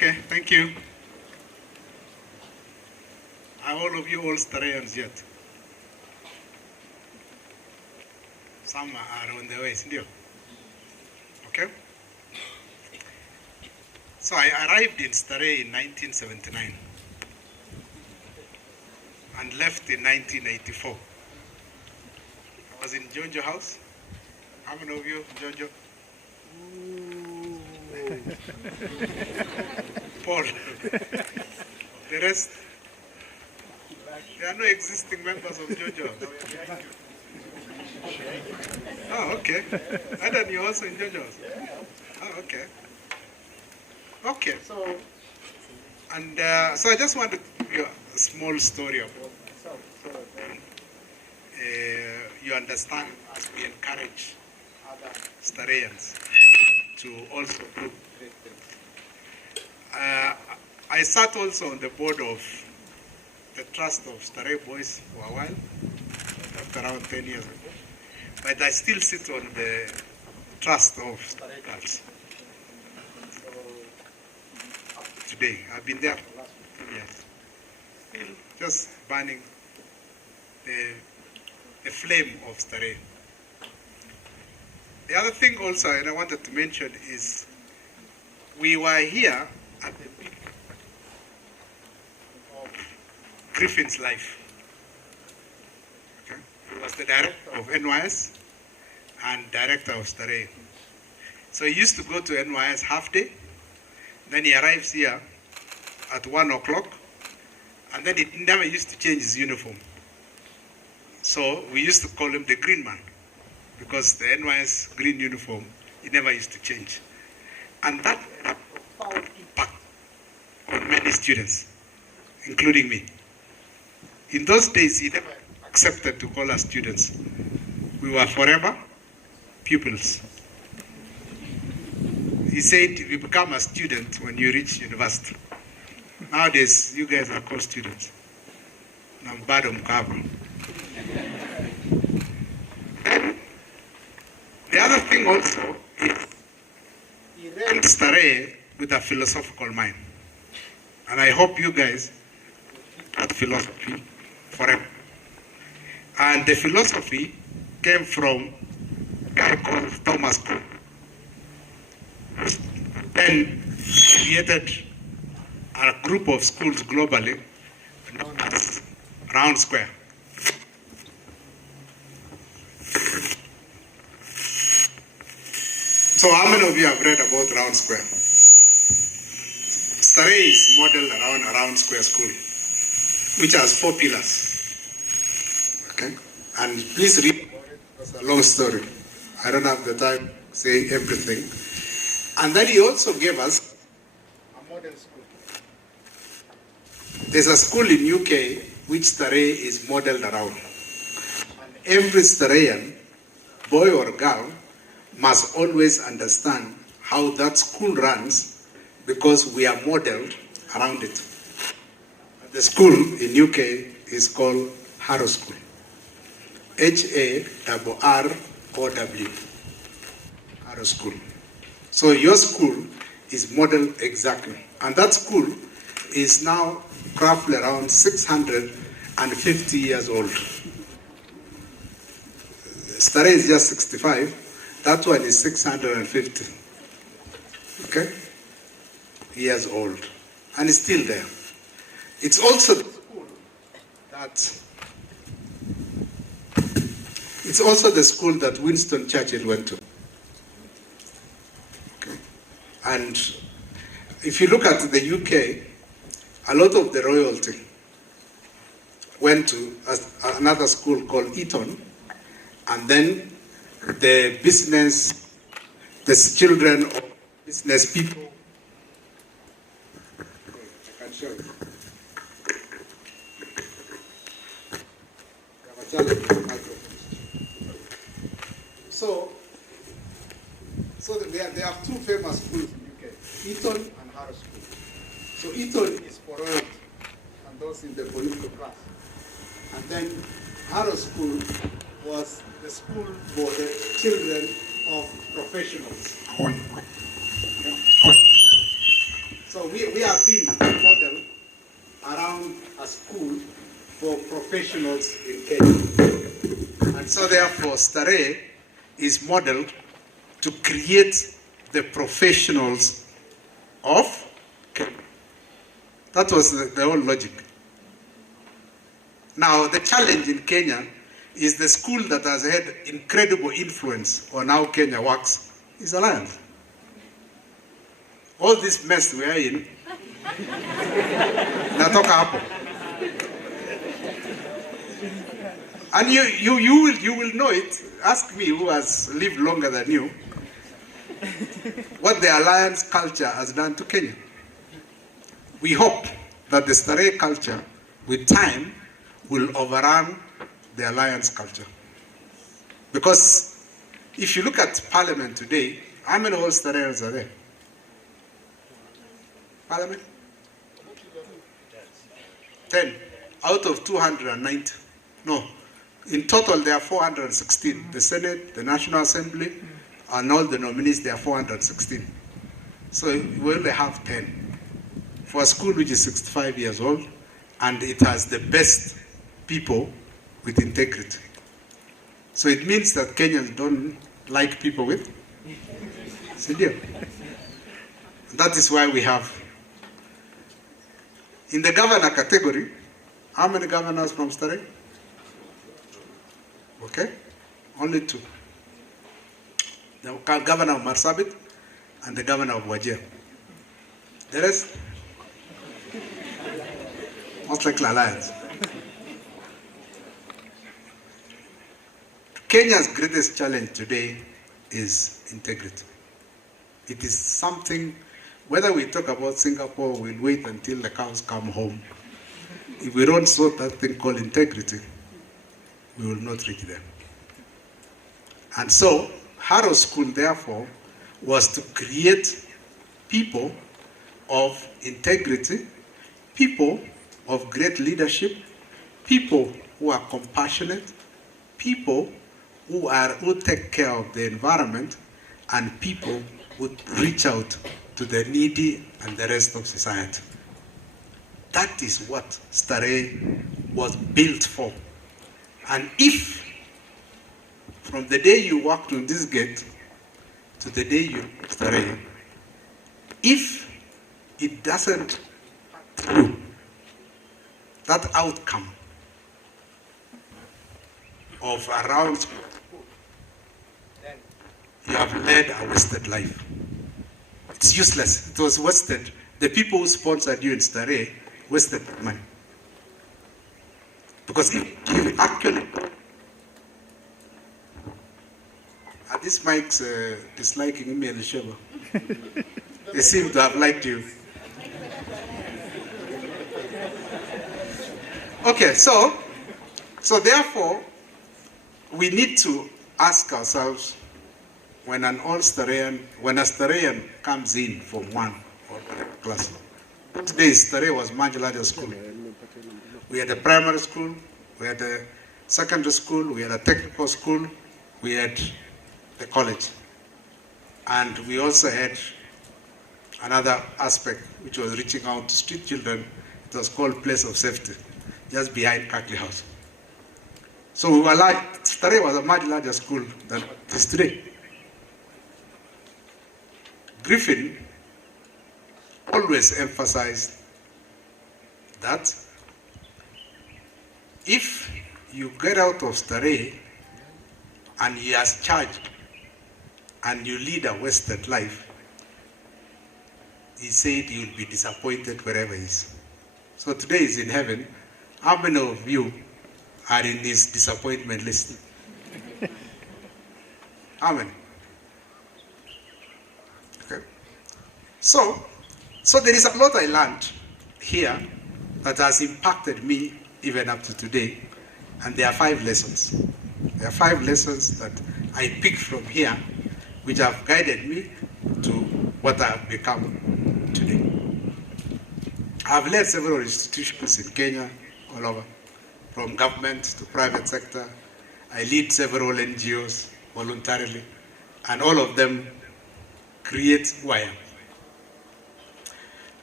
Okay, thank you. Are all of you all Stareans yet? Some are on their way, isn't it? Okay. So I arrived in Starehe in 1979 and left in 1984. I was in Jojo House. How many of you, Jojo? Paul. The rest? There are no existing members of Jojo. Oh, okay. Adam, you're also in Jojo's? Oh, okay. Okay, so I just want to give you a small story about myself so that you understand as we encourage other Stareans to also do great things. I sat also on the board of the trust of Starehe Boys for a while, after around 10 years ago. But I still sit on the trust of Starehe Girls. So, up to today, I've been there for the last 15 years. Still just burning the flame of Starehe. The other thing also I wanted to mention is we were here at the peak of Griffin's life. Okay? He was the director of NYS and director of Starehe. So he used to go to NYS half day, then he arrives here at 1 o'clock, and then he never used to change his uniform. So we used to call him the green man, because the NYS green uniform, he never used to change. And that had a profound impact on many students, including me. In those days, he never accepted to call us students. We were forever pupils. He said, you become a student when you reach university. Nowadays, you guys are called students. Nambado mkabro. The other thing also is he ran Starehe with a philosophical mind. And I hope you guys keep that philosophy forever. And the philosophy came from a guy called Thomas Kuhn. Then created a group of schools globally known as Round Square. So how many of you have read about Round Square? Starehe is modeled around a Round Square school, which has 4 pillars. Okay? And please read about it. It's a long story. I don't have the time to say everything. And then he also gave us a model school. There's a school in UK which Starehe is modeled around. And every Starehan, boy or girl, must always understand how that school runs because we are modeled around it. The school in UK is called Harrow School. Harrow. Harrow School. So your school is modeled exactly. And that school is now roughly around 650 years old. Starehe is just 65. That one is 650. Okay? Years old. And it's still there. It's also the school that Winston Churchill went to. Okay? And if you look at the UK, a lot of the royalty went to another school called Eton, and then the children of business people. I can show you. So they have 2 famous schools in UK, Eton and Harrow School. So Eton is for royalty and those in the political class. And then Harrow School was the school for the children of professionals. So So we have been modeled around a school for professionals in Kenya. And so therefore, Starehe is modeled to create the professionals of Kenya. That was the whole logic. Now, the challenge in Kenya is the school that has had incredible influence on how Kenya works is Alliance. All this mess we are in, natoka hapo. And you will know it. Ask me, who has lived longer than you, what the Alliance culture has done to Kenya. We hope that the Starehe culture, with time, will overrun the Alliance culture. Because if you look at Parliament today, how many old Stareheans are there? Parliament? 10 out of 290. No. In total, there are 416. The Senate, the National Assembly, and all the nominees, there are 416. So we only have 10. For a school which is 65 years old, and it has the best people with integrity. So it means that Kenyans don't like people with sincere. That is why we have, in the governor category, how many governors from Starehe? Okay, only 2. The governor of Marsabit and the governor of Wajir. The rest, most likely Alliance. Kenya's greatest challenge today is integrity. It is something, whether we talk about Singapore, we'll wait until the cows come home. If we don't sort that thing called integrity, we will not reach them. And so, Harrow School, therefore, was to create people of integrity, people of great leadership, people who are compassionate, people who take care of the environment, and people who reach out to the needy and the rest of society. That is what Starehe was built for. And if, from the day you walked on this gate to the day you Starehe, if it doesn't through that outcome of around, you have led a wasted life. It's useless. It was wasted. The people who sponsored you in Starehe wasted money. Because if you actually, these mics disliking me and Sheba. They seem to have liked you. Okay, so therefore, we need to ask ourselves, when a Starehean comes in from one or class. Today, Starehe was much larger school. We had a primary school, we had a secondary school, we had a technical school, we had the college. And we also had another aspect, which was reaching out to street children. It was called Place of Safety, just behind Kakli House. So we were like, Starehe was a much larger school than it is today. Griffin always emphasized that if you get out of Starehe and he has charged and you lead a wasted life, he said he will be disappointed wherever he is. So today he's in heaven. How many of you are in this disappointment list? How many? Okay. So there is a lot I learned here that has impacted me even up to today. And there are 5 lessons. There are 5 lessons that I picked from here, which have guided me to what I have become today. I have led several institutions in Kenya, all over, from government to private sector. I lead several NGOs voluntarily, and all of them create who I am.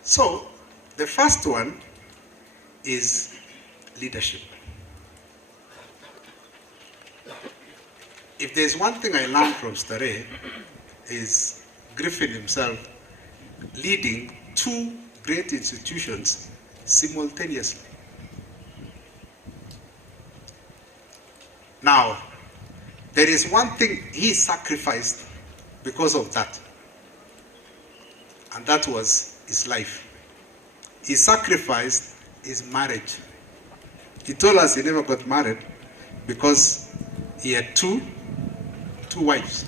So, the first one is leadership. If there's one thing I learned from Starehe, is Griffin himself leading two great institutions simultaneously. Now, there is one thing he sacrificed because of that, and that was his life. He sacrificed his marriage. He told us he never got married because he had two wives,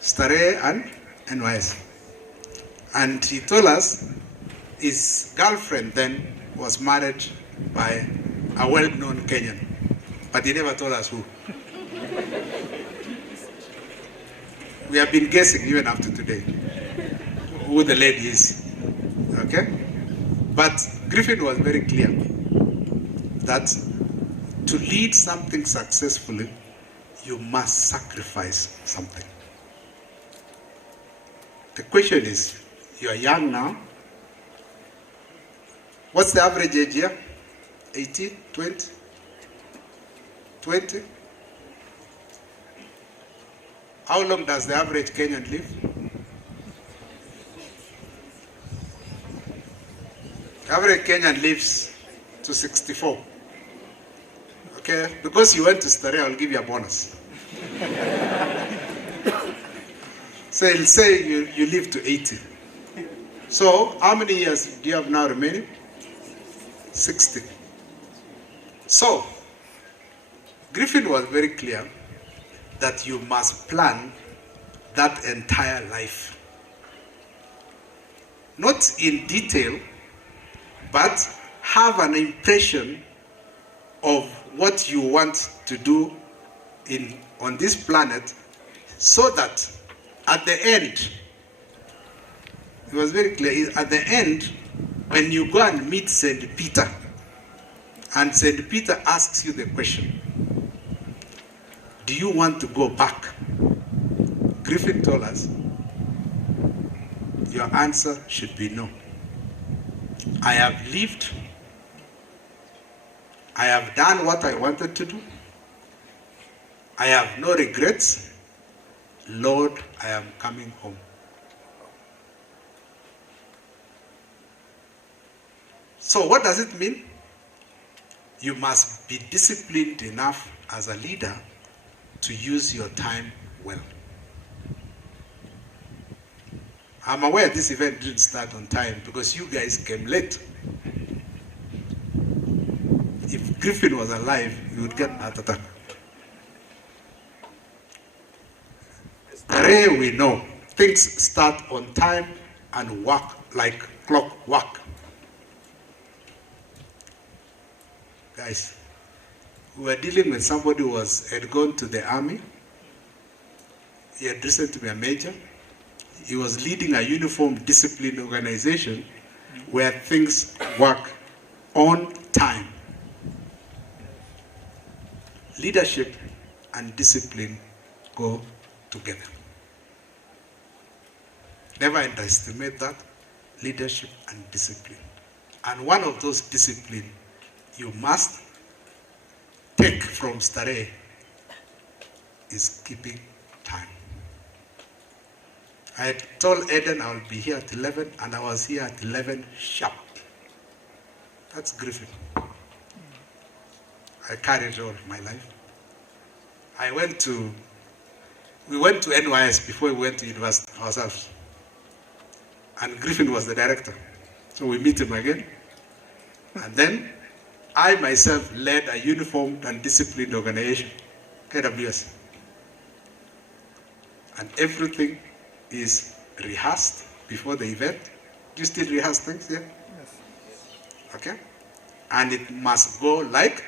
Starehe and NYS. And he told us his girlfriend then was married by a well-known Kenyan, but he never told us who. We have been guessing even after today who the lady is. Okay? But Griffin was very clear that to lead something successfully, you must sacrifice something. The question is, you are young now. What's the average age here? 18, 20? 20? How long does the average Kenyan live? The average Kenyan lives to 64. Okay? Because you went to Starehe, I'll give you a bonus. So he'll say you live to 80. So how many years do you have now remaining? 60. So Griffin was very clear that you must plan that entire life. Not in detail, but have an impression of what you want to do on this planet, so that at the end, it was very clear, at the end, when you go and meet St. Peter, and St. Peter asks you the question, do you want to go back? Griffin told us, your answer should be no. I have lived. I have done what I wanted to do. I have no regrets. Lord, I am coming home. So what does it mean? You must be disciplined enough as a leader to use your time well. I'm aware this event didn't start on time because you guys came late. If Griffin was alive, he would get a heart attack. Starehe, we know things start on time and work like clockwork. Guys, we were dealing with somebody who had gone to the army. He had risen to be a major. He was leading a uniform discipline organization where things work on time. Leadership and discipline go together. Never underestimate that, leadership and discipline. And one of those disciplines you must take from Starehe is keeping time. I had told Eden I will be here at 11, and I was here at 11 sharp. That's Griffin. I carried it all my life. We went to NYS before we went to university ourselves. And Griffin was the director. So we meet him again. And then I myself led a uniformed and disciplined organization, KWS. And everything is rehearsed before the event. Do you still rehearse things? Yeah? Yes. Okay? And it must go like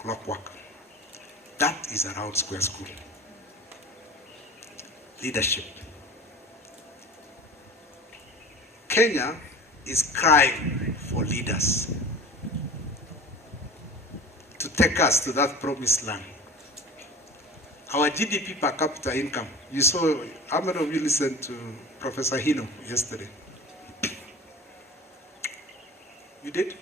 clockwork. That is around Square School. Leadership. Kenya is crying for leaders to take us to that promised land. Our GDP per capita income, you saw, how many of you listened to Professor Hino yesterday? You did?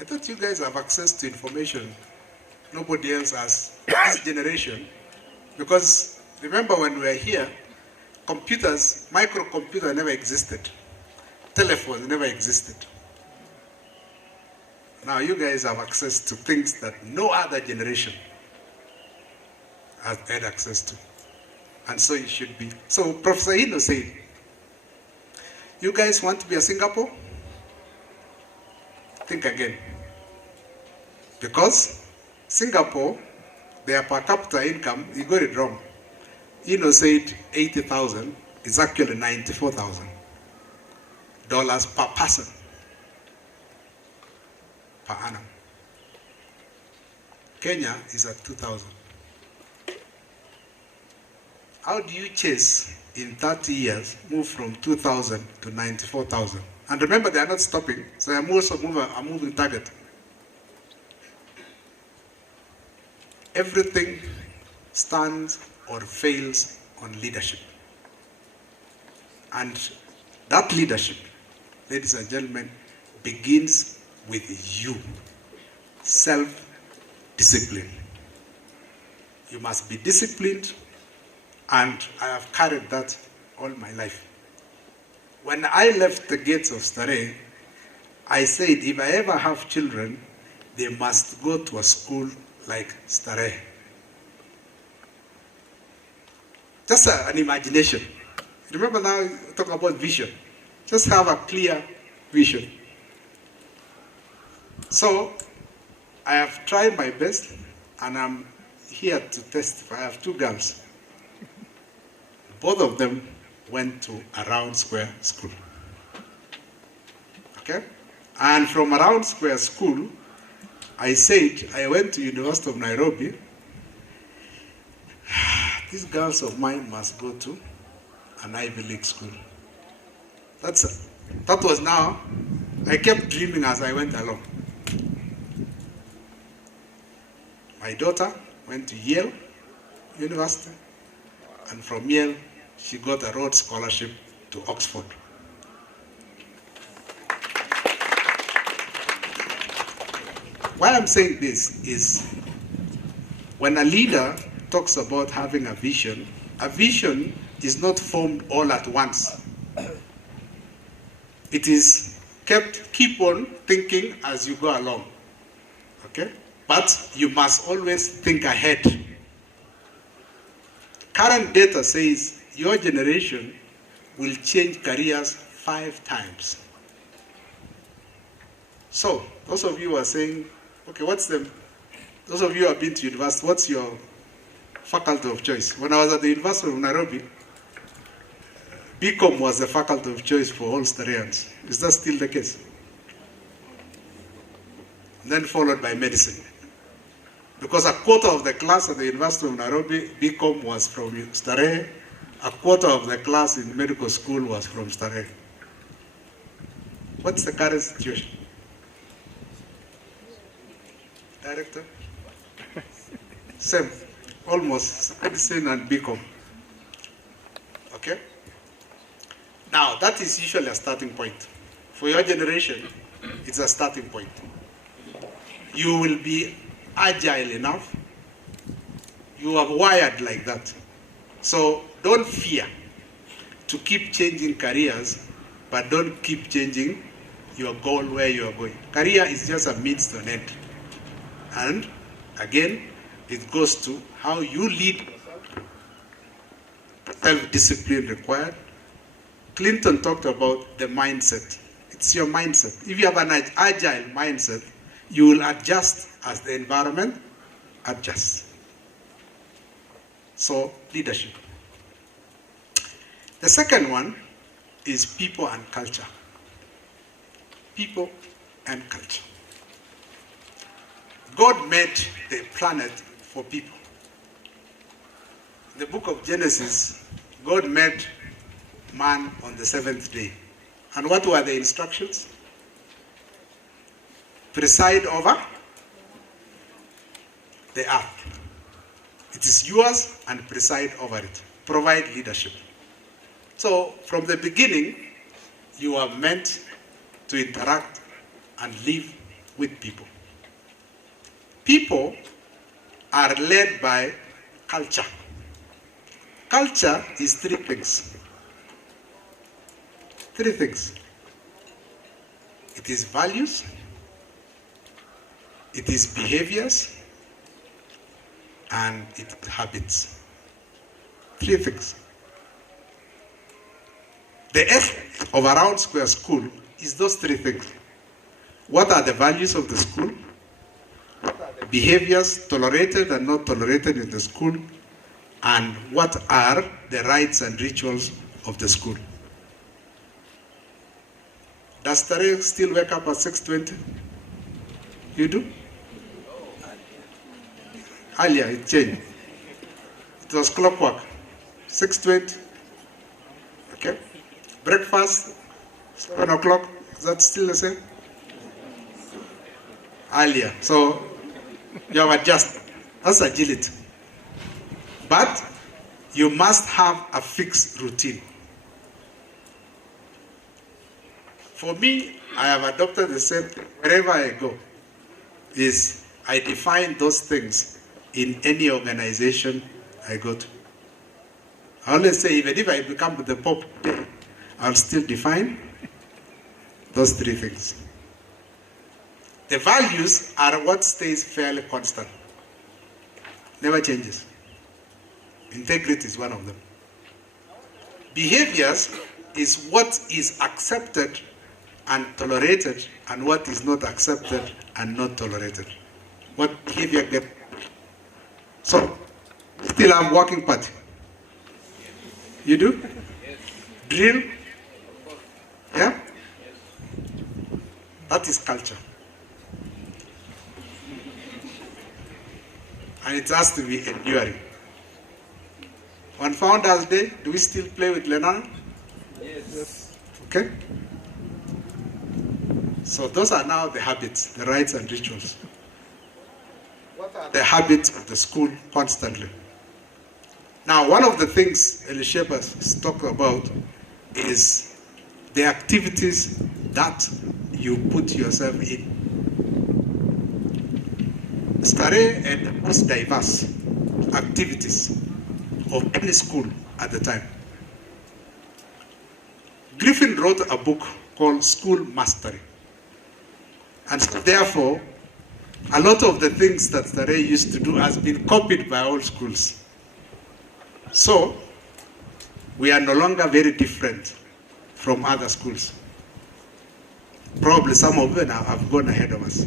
I thought you guys have access to information nobody else has, this generation. Because remember when we were here, computers, microcomputer never existed. Telephones never existed. Now you guys have access to things that no other generation has had access to. And so it should be. So Professor Hino said, you guys want to be a Singapore? Think again. Because Singapore, their per capita income, you got it wrong. Hino said 80,000, it's actually $94,000 per person per annum. Kenya is at 2,000. How do you chase in 30 years, move from 2,000 to 94,000? And remember, they are not stopping, so I'm also a moving target. Everything stands or fails on leadership. And that leadership, ladies and gentlemen, begins with you. Self-discipline. You must be disciplined, and I have carried that all my life. When I left the gates of Starehe, I said, if I ever have children, they must go to a school like Starehe. Just an imagination. Remember now, we talk about vision. Just have a clear vision. So, I have tried my best, and I'm here to testify. I have two girls. Both of them went to a round square school. Okay? And from a round square school, I said, I went to University of Nairobi. These girls of mine must go to an Ivy League school. That was now, I kept dreaming as I went along. My daughter went to Yale University, and from Yale, she got a Rhodes Scholarship to Oxford. Why I'm saying this is, when a leader talks about having a vision is not formed all at once. It is keep on thinking as you go along. Okay? But you must always think ahead. Current data says your generation will change careers 5 times. So, those of you who are saying, okay, those of you who have been to university, what's your faculty of choice? When I was at the University of Nairobi, BCom was the faculty of choice for all Stareheans. Is that still the case? Then followed by medicine. Because a quarter of the class at the University of Nairobi, BCom was from Starehe. A quarter of the class in medical school was from Starehe. What's the current situation? Director? Same. Almost medicine and BCom. Okay? Now, that is usually a starting point. For your generation, it's a starting point. You will be agile enough. You are wired like that. So don't fear to keep changing careers, but don't keep changing your goal where you are going. Career is just a means to an end. And again, it goes to how you lead, self-discipline required. Clinton talked about the mindset. It's your mindset. If you have an agile mindset, you will adjust as the environment adjusts. So, leadership. The second one is people and culture. People and culture. God made the planet for people. In the book of Genesis, God made man on the 7th day. And what were the instructions? Preside over the earth. It is yours, and preside over it. Provide leadership. So from the beginning, you are meant to interact and live with people. People are led by culture. Culture is three things. Three things. It is values, it is behaviors, and it is habits. Three things. The essence of a round square school is those three things. What are the values of the school? What are the behaviors tolerated and not tolerated in the school? And what are the rites and rituals of the school? Does Starehe still wake up at 6:20? You do? Earlier it changed. It was clockwork. 6:20. Okay. Breakfast, 7 o'clock. Is that still the same? Earlier. So you have adjusted. That's agility. But you must have a fixed routine. For me, I have adopted the same thing. Wherever I go, is I define those things in any organization I go to. I always say, even if I become the Pope, I'll still define those three things. The values are what stays fairly constant. Never changes. Integrity is one of them. Behaviors is what is accepted and tolerated, and what is not accepted and not tolerated. What behavior get? So, still have working party. You do? Yes. Drill? Yeah? That is culture. And it has to be enduring. On Founders Day, do we still play with Lennon? Yes. Okay? So those are now the habits, the rites and rituals. What are the habits of the school constantly? Now, one of the things Elisha has talked about is the activities that you put yourself in. Starehe had the most diverse activities of any school at the time. Griffin wrote a book called School Mastery. And so therefore, a lot of the things that Starehe used to do has been copied by all schools. So, we are no longer very different from other schools. Probably some of them have gone ahead of us.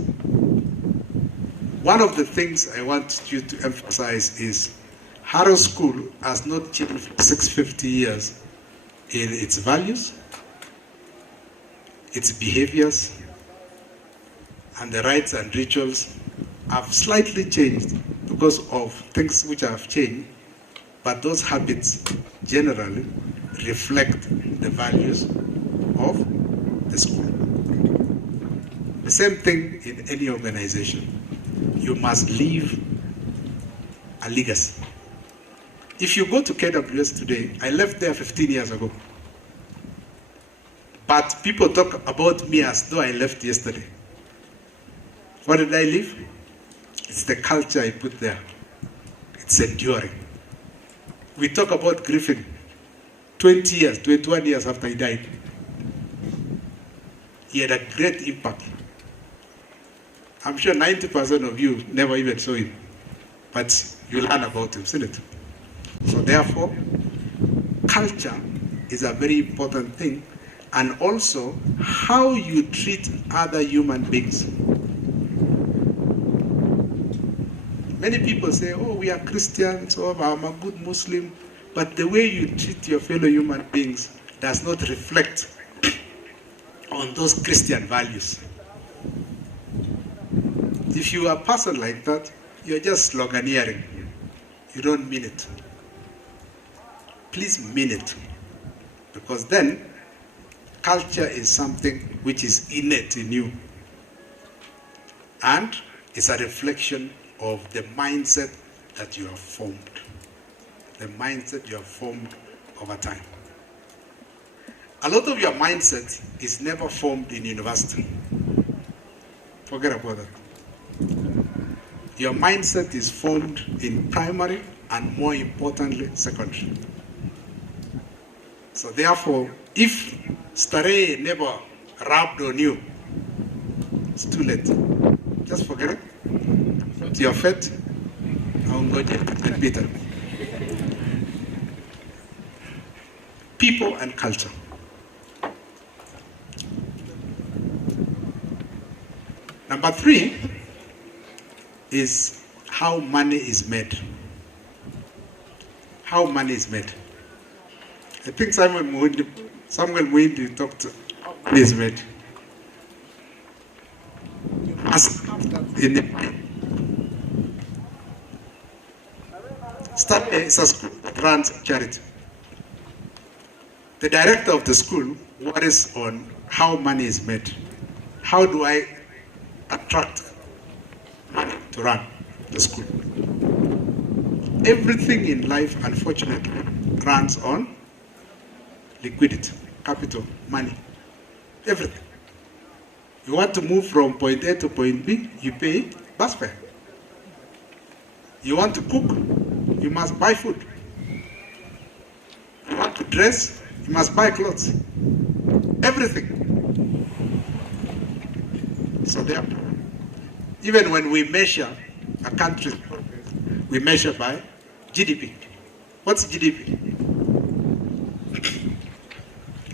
One of the things I want you to emphasize is Harrow School has not changed for 650 years in its values, its behaviors, and the rites and rituals have slightly changed because of things which have changed, but those habits generally reflect the values of the school. The same thing in any organization. You must leave a legacy. If you go to KWS today, I left there 15 years ago. But people talk about me as though I left yesterday. What did I leave? It's the culture I put there. It's enduring. We talk about Griffin 20 years, 21 years after he died. He had a great impact. I'm sure 90% of you never even saw him. But you learn about him, isn't it? So therefore, culture is a very important thing, and also how you treat other human beings. Many people say, oh, we are Christians, or I'm a good Muslim, but the way you treat your fellow human beings does not reflect on those Christian values. If you are a person like that, you're just sloganeering. You don't mean it. Please mean it. Because then, culture is something which is innate in you. And it's a reflection of the mindset that you have formed. The mindset you have formed over time. A lot of your mindset is never formed in university. Forget about that. Your mindset is formed in primary and, more importantly, secondary. So therefore, if Starehe never rubbed on you, it's too late. Just forget it. To your fate, and Peter. People and culture. Number 3 is how money is made. How money is made. I think Samuel Muindi talked how money is made. Starehe is a school that runs charity. The director of the school worries on how money is made. How do I attract money to run the school? Everything in life, unfortunately, runs on liquidity, capital, money, everything. You want to move from point A to point B, you pay bus fare. You want to cook, you must buy food. You want to dress, you must buy clothes. Everything. So therefore, even when we measure a country's progress, we measure by GDP. What's GDP?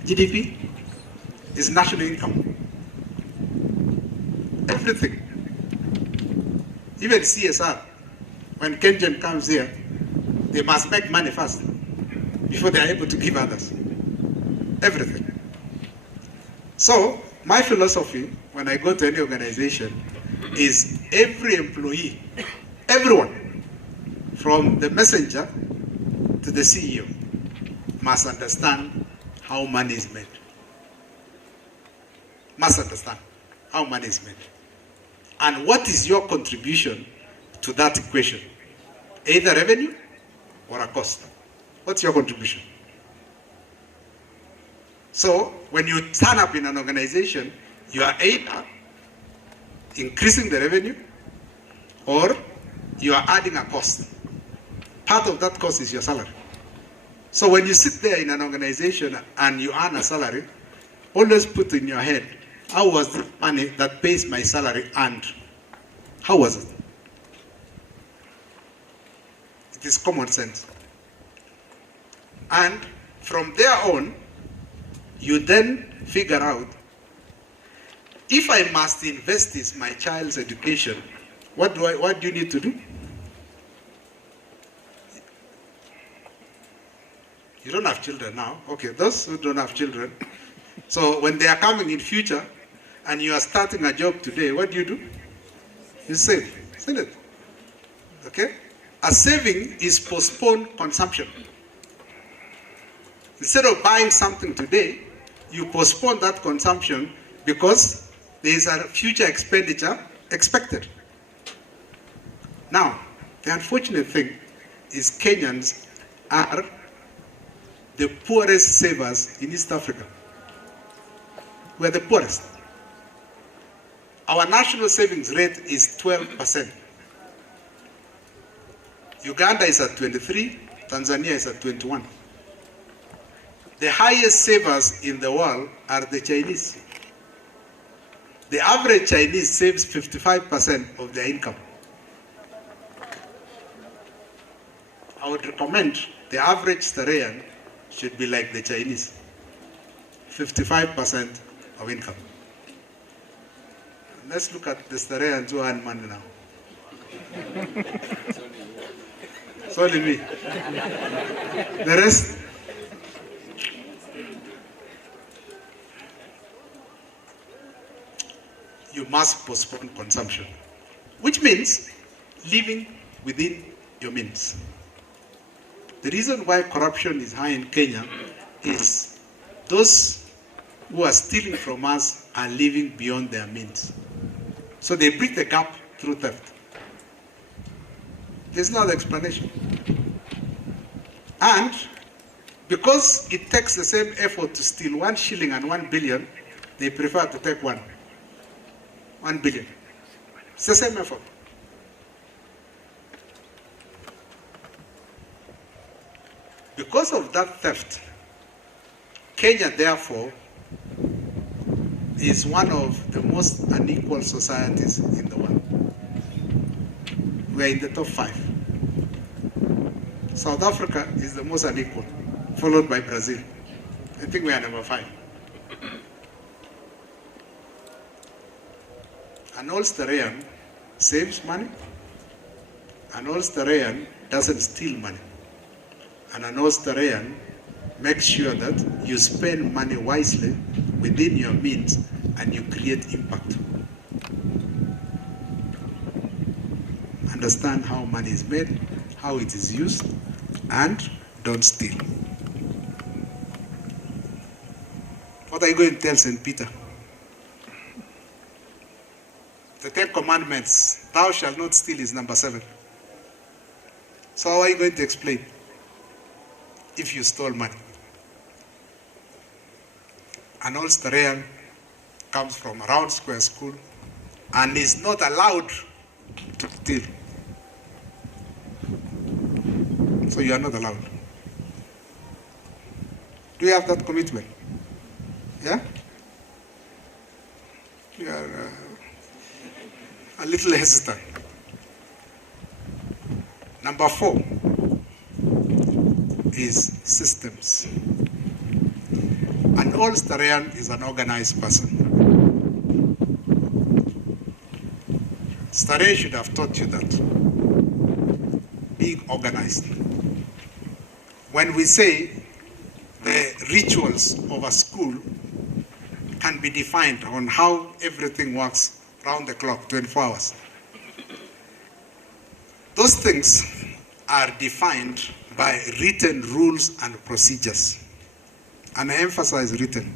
GDP is national income. Everything. Even CSR. When Kenyan comes here, they must make money first before they are able to give others. Everything. So, my philosophy when I go to any organization is every employee, everyone, from the messenger to the CEO, must understand how money is made. Must understand how money is made. And what is your contribution to that equation? Either revenue or a cost. What's your contribution? So, when you turn up in an organization, you are either increasing the revenue or you are adding a cost. Part of that cost is your salary. So when you sit there in an organization and you earn a salary, always put in your head, how was the money that pays my salary earned? How was it? It is common sense. And from there on, you then figure out, if I must invest in my child's education, what do you need to do? You don't have children now. Okay, those who don't have children. So when they are coming in future and you are starting a job today, what do? You save, isn't it? Okay? A saving is postponed consumption. Instead of buying something today, you postpone that consumption because there is a future expenditure expected. Now, the unfortunate thing is Kenyans are the poorest savers in East Africa. We are the poorest. Our national savings rate is 12%. Uganda is at 23, Tanzania is at 21. The highest savers in the world are the Chinese. The average Chinese saves 55% of their income. I would recommend the average Starehan should be like the Chinese. 55% of income. Let's look at the Starehans who earn money now. It's only me. The rest, you must postpone consumption, which means living within your means. The reason why corruption is high in Kenya is those who are stealing from us are living beyond their means. So they bridge the gap through theft. There's no other explanation. And Because it takes the same effort to steal 1 shilling and 1 billion, they prefer to take 1 billion. It's the same effort. Because of that theft, Kenya, therefore, is one of the most unequal societies in the world. We are in the top 5. South Africa is the most unequal, followed by Brazil. I think we are number 5. An old Starehan saves money. An old Starehan doesn't steal money. And an old Starehan makes sure that you spend money wisely within your means and you create impact. Understand how money is made, how it is used, and don't steal. What are you going to tell St. Peter? The 10 Commandments, thou shalt not steal, is number 7. So how are you going to explain if you stole money? An old Starehan comes from a round square school and is not allowed to steal. So you are not allowed. Do you have that commitment? Yeah? You are a little hesitant. Number 4 is systems. An old Starehan is an organized person. Starehe should have taught you that. Being organized. When we say the rituals of a school can be defined on how everything works round the clock, 24 hours. Those things are defined by written rules and procedures. And I emphasize written.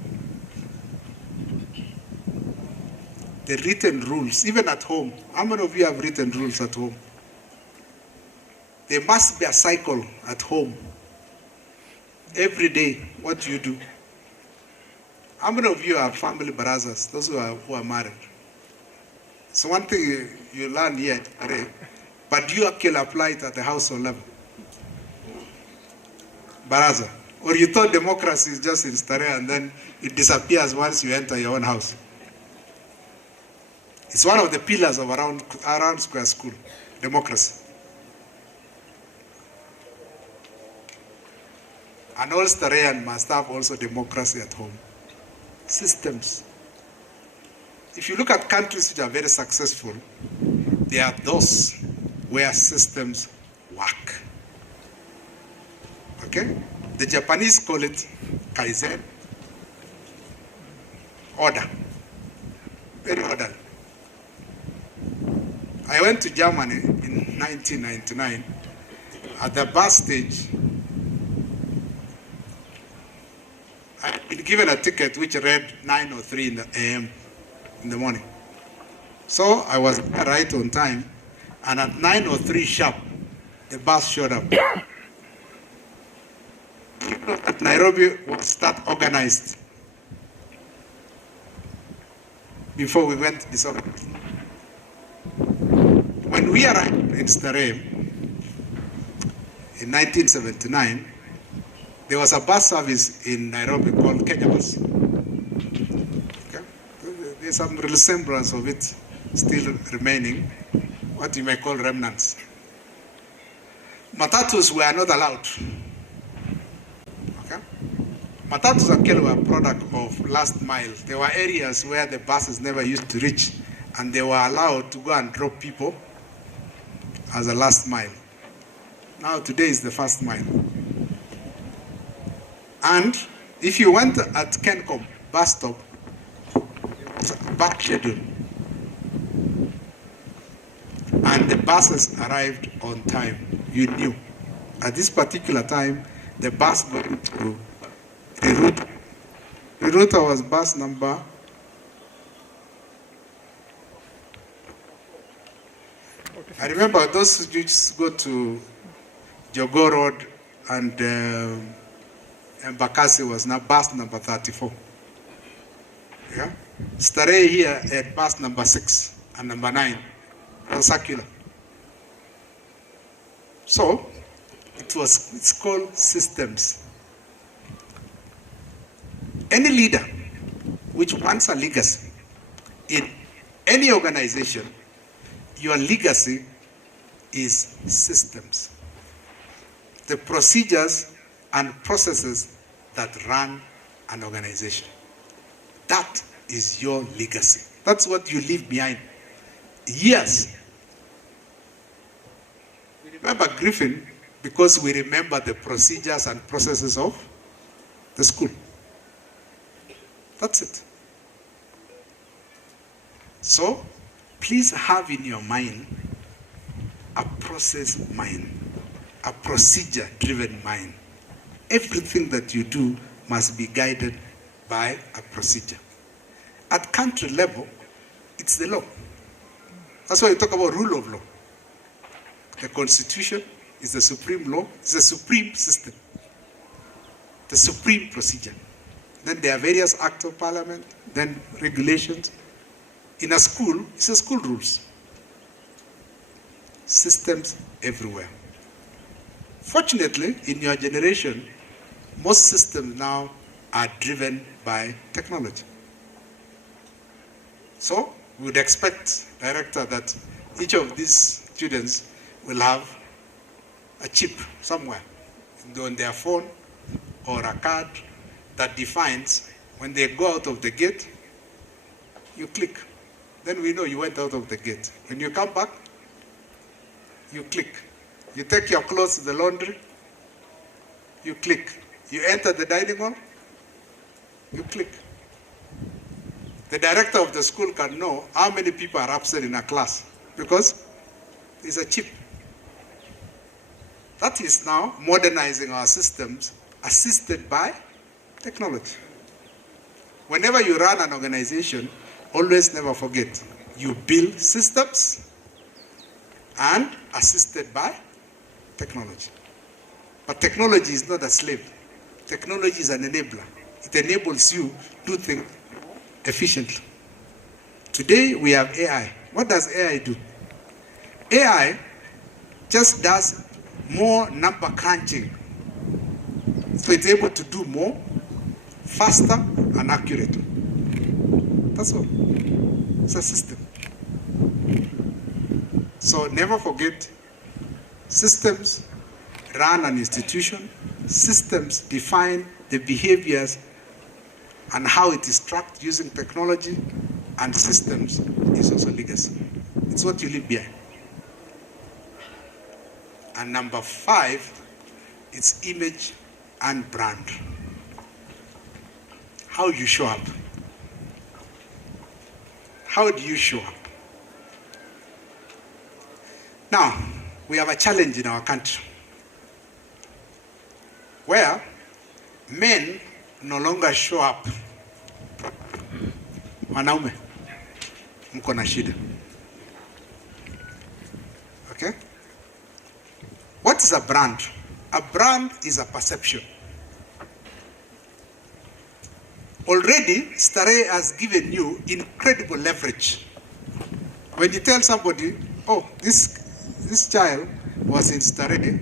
The written rules, even at home. How many of you have written rules at home? There must be a cycle at home. Every day, what do you do? How many of you are family brothers, those who are married? So one thing you learn here, but do you actually apply it at the household level? Baraza. Or you thought democracy is just in Starehe and then it disappears once you enter your own house. It's one of the pillars of around square school, democracy. An old Starehan must have also democracy at home. Systems. If you look at countries which are very successful, they are those where systems work. Okay? The Japanese call it Kaizen. Order. Very orderly. I went to Germany in 1999. At the bus stage, I'd been given a ticket which read 9:03 in the a.m. in the morning. So I was right on time, and at 9:03 sharp, the bus showed up. At Nairobi was that organized before we went disorganized. When we arrived in Starehe in 1979, there was a bus service in Nairobi called Kenya Bus. Okay? There's some resemblance of it still remaining, what you may call remnants. Matatus were not allowed. Okay? Matatus actually were a product of last mile. There were areas where the buses never used to reach, and they were allowed to go and drop people as a last mile. Now today is the first mile. And if you went at Kencom bus stop, it's a back schedule. And the buses arrived on time. You knew. At this particular time, the bus going to Riruta. Riruta was bus number. I remember those who used to go to Jogo Road and Embakasi was now bus number 34. Yeah? Starehe here at bus number 6 and number 9 was circular. So, it's called systems. Any leader which wants a legacy in any organization, your legacy is systems. The procedures and processes that run an organization. That is your legacy. That's what you leave behind. Years. We remember Griffin because we remember the procedures and processes of the school. That's it. So, please have in your mind a process mind, a procedure-driven mind. Everything that you do must be guided by a procedure. At country level, it's the law. That's why we talk about rule of law. The Constitution is the supreme law, it's the supreme system, the supreme procedure. Then there are various acts of parliament, then regulations. In a school, it's the school rules. Systems everywhere. Fortunately, in your generation, most systems now are driven by technology. So, we would expect, Director, that each of these students will have a chip somewhere on their phone or a card that defines when they go out of the gate, you click. Then we know you went out of the gate. When you come back, you click. You take your clothes to the laundry, you click. You enter the dining hall, you click. The director of the school can know how many people are absent in a class because it's a chip. That is now modernizing our systems assisted by technology. Whenever you run an organization, always never forget, you build systems and assisted by technology. But technology is not a slave. Technology is an enabler. It enables you to do things efficiently. Today we have AI. What does AI do? AI just does more number crunching. So it's able to do more, faster and accurate. That's all. It's a system. So never forget, systems run an institution, systems define the behaviors and how it is tracked using technology, and systems is also legacy. It's what you leave behind. And number 5, it's image and brand. How you show up. How do you show up? Now, we have a challenge in our country where men no longer show up. Wanaume, mko na shida. Okay? What is a brand? A brand is a perception. Already, Starehe has given you incredible leverage. When you tell somebody, oh, this child was in Starehe,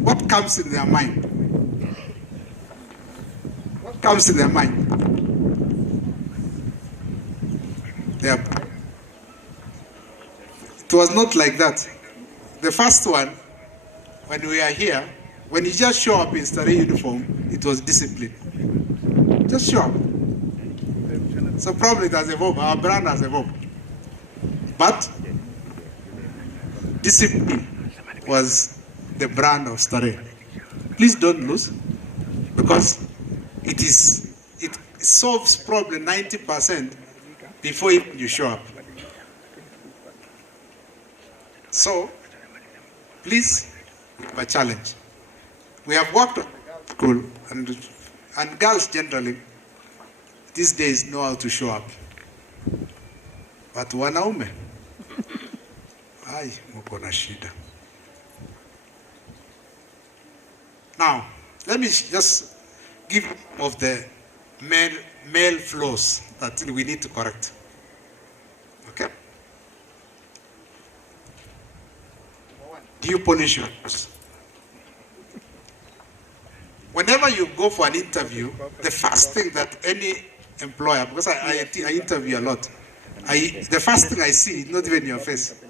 what comes in their mind? What comes in their mind? It was not like that. The first one, when we are here, when you just show up in Starehe uniform, it was discipline. Just show up. So probably it has evolved, our brand has evolved. But discipline was the brand of Starehe. Please don't lose, because it solves probably 90% before you show up. So, please, a challenge. We have worked at school, and girls generally, these days know how to show up. But wanaume, ay, muko na shida. Now, let me just give of the male flaws that we need to correct. Okay? Do you polish your shoes? Whenever you go for an interview, the first thing that any employer, because I interview a lot, the first thing I see is not even your face,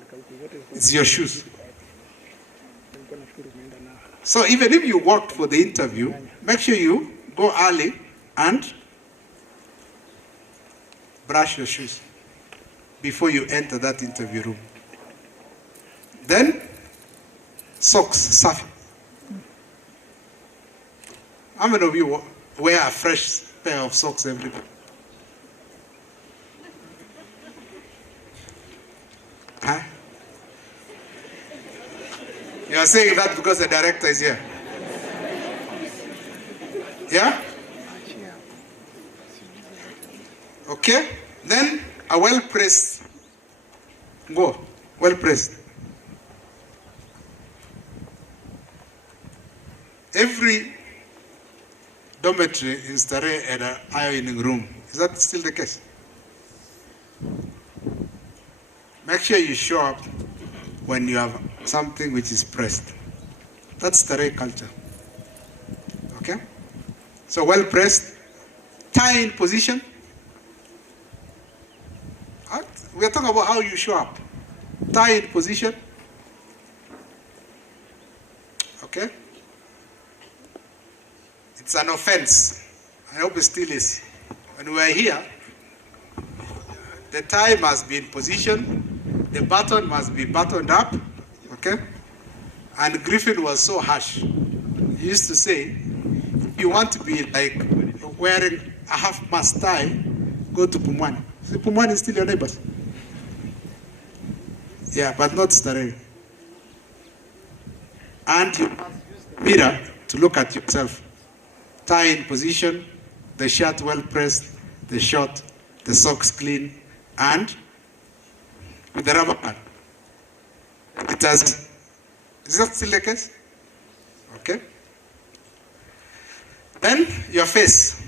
it's your shoes. So even if you worked for the interview, make sure you go early and brush your shoes before you enter that interview room. Then, socks, safi. How many of you wear a fresh pair of socks every day? Huh? You are saying that because the director is here. Yeah? Okay? Then a well-pressed, well-pressed. Every dormitory in Starehe had an ironing room. Is that still the case? Make sure you show up when you have something which is pressed. That's Starehe culture. Okay? So well pressed, tie in position. We are talking about how you show up. Tie in position. Okay? It's an offense. I hope it still is. When we are here, the tie must be in position, the button must be buttoned up, okay? And Griffin was so harsh. He used to say, if you want to be like wearing a half-mast tie, go to Pumwani. See, Pumwani is still your neighbors. Yeah, but not Starehe. And you must use the mirror to look at yourself. Tie in position, the shirt well pressed, the short, the socks clean, and with the rubber band. It has. Is that still the case? Okay. Then your face.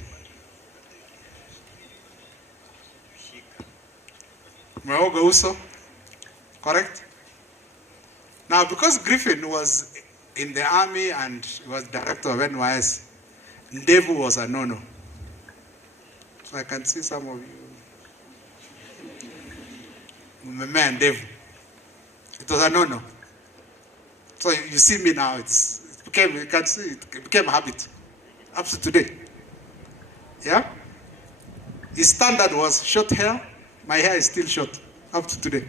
Meoga uso. Correct? Now, because Griffin was in the army and was director of NYS, Ndevu was a no-no. So I can see some of you. Man, Ndevu. It was a no-no. So you see me now, it became, you can see, it became a habit. Up to today. Yeah? His standard was short hair. My hair is still short. Up to today.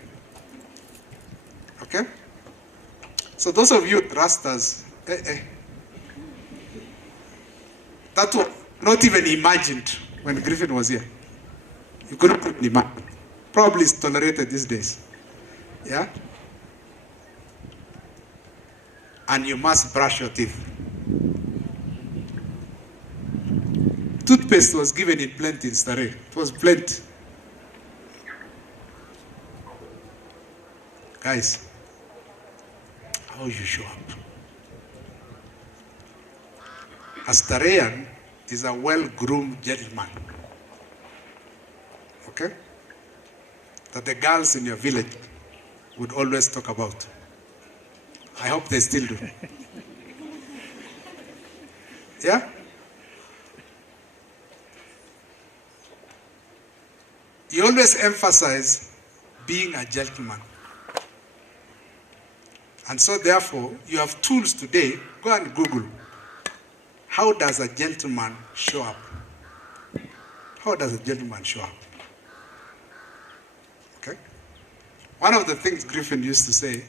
Okay? So those of you rastas, that was not even imagined when Griffin was here. You couldn't even imagine. Probably it's tolerated these days. Yeah? And you must brush your teeth. Toothpaste was given in plenty in Starehe. It was plenty. Guys, how you show up. A Starehan is a well-groomed gentleman. Okay? That the girls in your village would always talk about. I hope they still do. Yeah? You always emphasize being a gentleman. And so therefore, you have tools today. Go and Google. How does a gentleman show up? How does a gentleman show up? Okay? One of the things Griffin used to say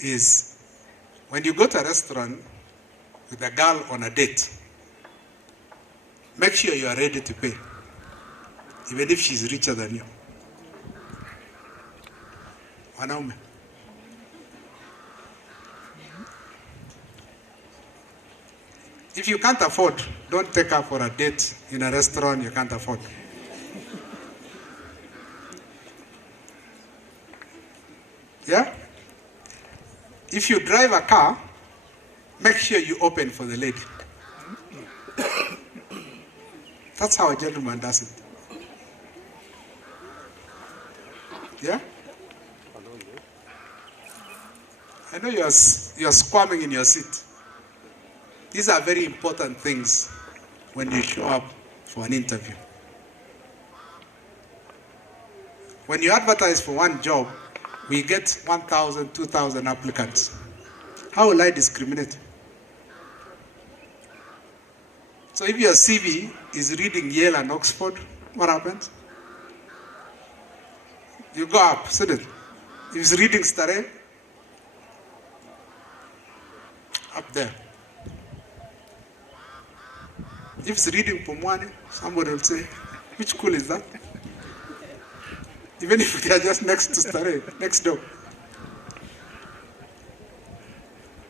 is, when you go to a restaurant with a girl on a date, make sure you are ready to pay, even if she's richer than you. Wanaume. If you can't afford, don't take her for a date in a restaurant you can't afford. Yeah? If you drive a car, make sure you open for the lady. That's how a gentleman does it. Yeah? I know you're squirming in your seat. These are very important things when you show up for an interview. When you advertise for one job, we get 1,000, 2,000 applicants. How will I discriminate? So if your CV is reading Yale and Oxford, what happens? You go up, isn't it? If it's reading Starehe, up there. If it's reading Pumwani, somebody will say, which school is that? Even if they are just next to Starehe, next door.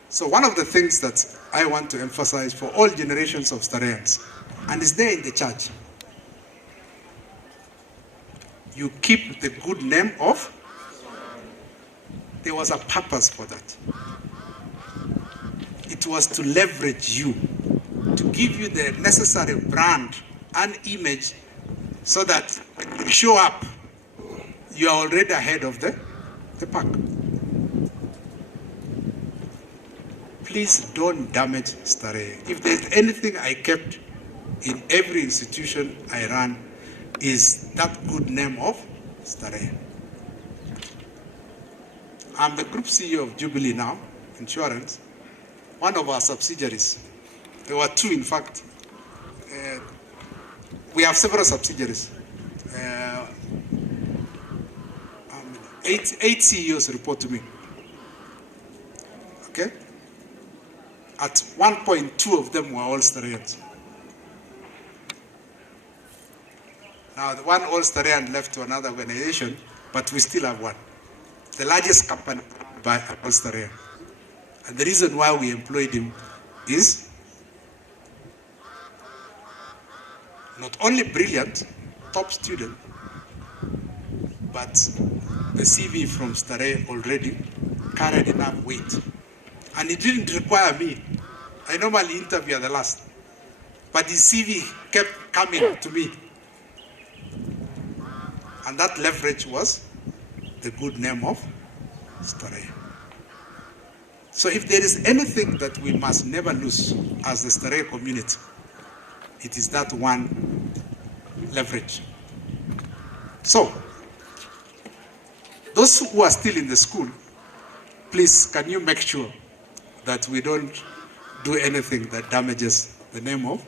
So one of the things that I want to emphasize for all generations of Stareheans, and it's there in the church, you keep the good name of, there was a purpose for that. It was to leverage you, to give you the necessary brand and image so that when you show up, you are already ahead of the pack. Please don't damage Starehe. If there's anything I kept in every institution I ran, is that good name of Starehe. I'm the group CEO of Jubilee now, Insurance, one of our subsidiaries. There were two, in fact. We have several subsidiaries. 8 CEOs report to me. Okay? At one point, 2 of them were all Stareheans. Now, the one all Starehean left to another organization, but we still have one. The largest company by all Starehean. And the reason why we employed him is not only brilliant, top student, but the CV from Starehe already carried enough weight. And it didn't require me. I normally interview at the last. But his CV kept coming to me. And that leverage was the good name of Starehe. So if there is anything that we must never lose as the Starehe community, it is that one leverage. So, those who are still in the school, please, can you make sure that we don't do anything that damages the name of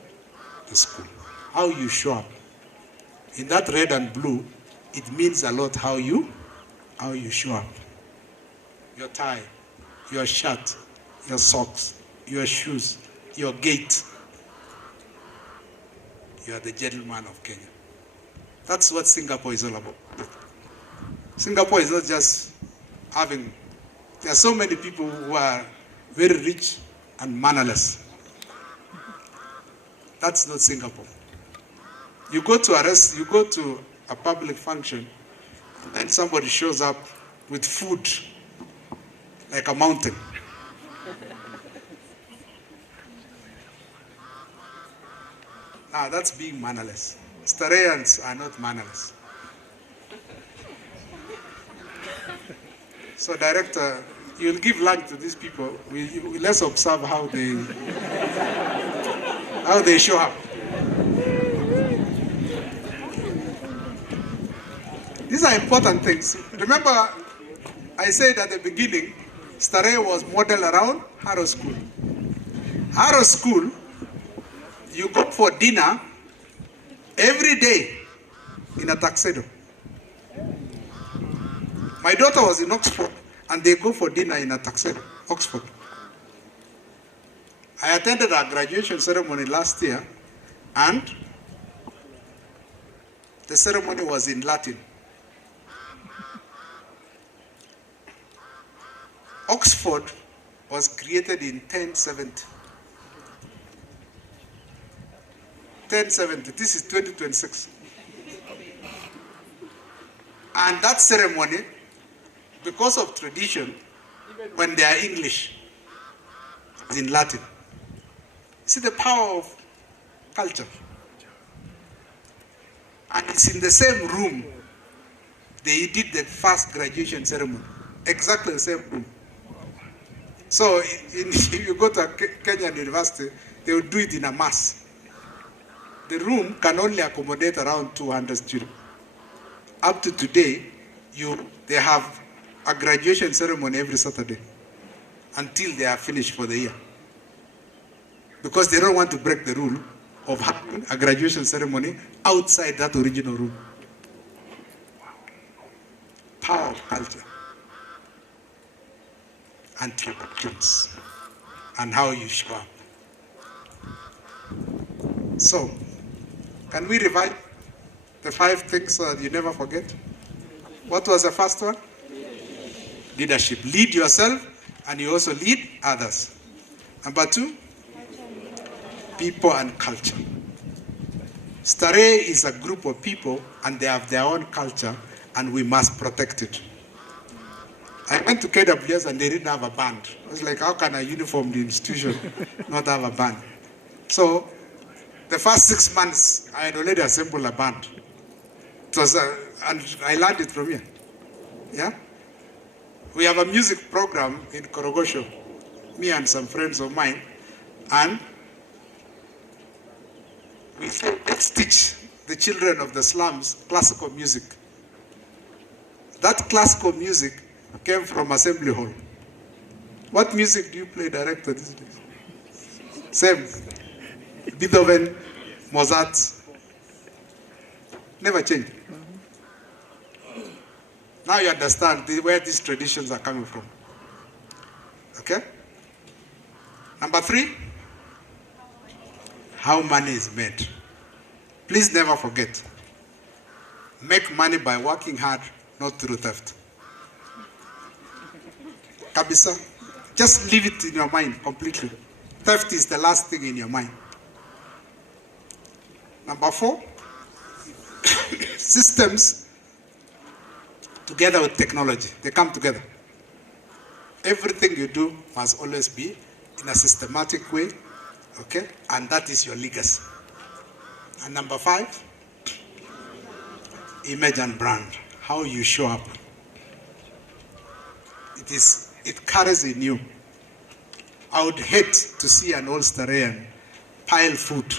the school? How you show up. In that red and blue, it means a lot how you show up. Your tie, your shirt, your socks, your shoes, your gait. You are the gentleman of Kenya. That's what Singapore is all about. Singapore is not just having, there are so many people who are very rich and mannerless. That's not Singapore. You go to a public function, and then somebody shows up with food like a mountain. That's being mannerless. Stareheans are not mannerless. So, Director, you'll give lunch to these people. Let's observe how they show up. These are important things. Remember, I said at the beginning, Starehe was modeled around Harrow School. Harrow School, you go for dinner every day in a tuxedo. My daughter was in Oxford, and they go for dinner in a tuxedo, Oxford. I attended our graduation ceremony last year, and the ceremony was in Latin. Oxford was created in 1070. 1070, this is 2026. And that ceremony, because of tradition, when they are English, is in Latin. See the power of culture. And it's in the same room they did the first graduation ceremony. Exactly the same room. So if you go to a Kenyan university, they will do it in a mass. The room can only accommodate around 200 students. Up to today, they have a graduation ceremony every Saturday until they are finished for the year. Because they don't want to break the rule of having a graduation ceremony outside that original room. Power of culture and traditions and how you show up. So, can we revise the 5 things so that you never forget? What was the first one? Leadership. Lead yourself and you also lead others. Number 2, people and culture. Starehe is a group of people and they have their own culture and we must protect it. I went to KWS and they didn't have a band. I was like, how can a uniformed institution not have a band? So the first 6 months, I had already assembled a band. It was, and I learned it from here. Yeah? We have a music program in Korogosho, me and some friends of mine, and we said, let's teach the children of the slums classical music. That classical music came from Assembly Hall. What music do you play, director, these days? Same. Beethoven, Mozart. Never changed. Now you understand where these traditions are coming from. Okay? Number 3, how money is made. Please never forget. Make money by working hard, not through theft. Kabisa. Just leave it in your mind completely. Theft is the last thing in your mind. Number 4, systems together with technology. They come together. Everything you do must always be in a systematic way, okay? And that is your legacy. And number 5, image and brand. How you show up. It carries in you. I would hate to see an old Starehan pile food.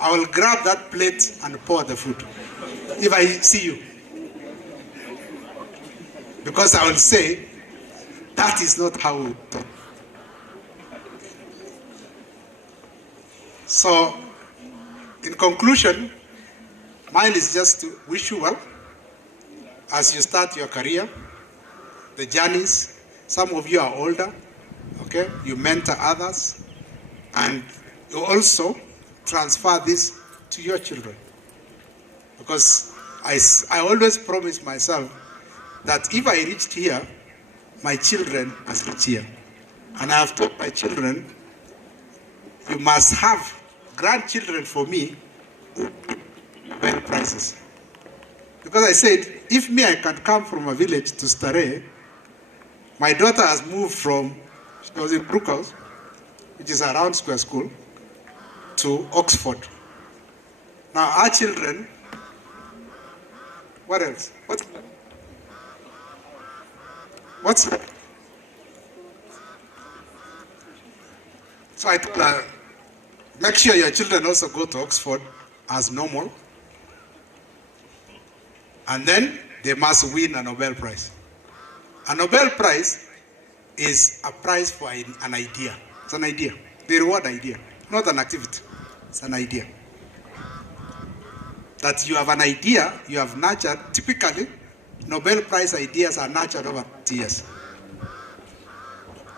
I will grab that plate and pour the food if I see you. Because I will say, that is not how we talk. So, in conclusion, mine is just to wish you well as you start your career, the journeys. Some of you are older, okay? You mentor others, and you also transfer this to your children. Because I always promise myself that if I reached here, my children must reach here. And I have told my children, you must have grandchildren for me who win prizes. Because I said, if me, I can come from a village to Starehe, my daughter has moved from, she was in Brookhouse, which is around Square School, to Oxford. Now our children, what else? What's that? So I told her, make sure your children also go to Oxford as normal, and then they must win a Nobel Prize. A Nobel Prize is a prize for an idea. It's an idea. They reward idea, not an activity. It's an idea. That you have an idea, you have nurtured. Typically, Nobel Prize ideas are nurtured over 30 years.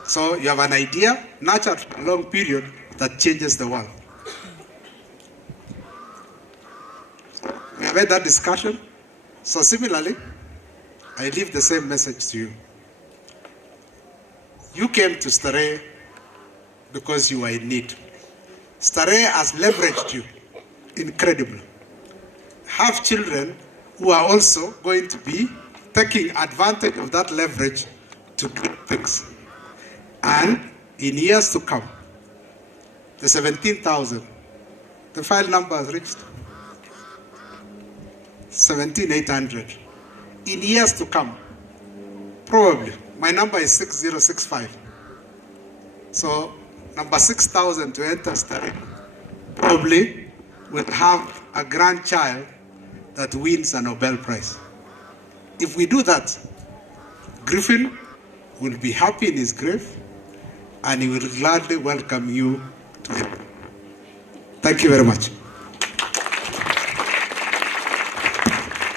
So you have an idea, nurtured for a long period, that changes the world. We have had that discussion. So similarly, I leave the same message to you. You came to Starehe because you were in need. Starehe has leveraged you incredibly. Have children who are also going to be taking advantage of that leverage to do things. And in years to come, the 17,000 The file number has reached 17,800. In years to come, probably, my number is 6065. So, number 6,000 to enter Starehe probably will have a grandchild that wins a Nobel Prize. If we do that, Griffin will be happy in his grave and he will gladly welcome you to him. Thank you very much.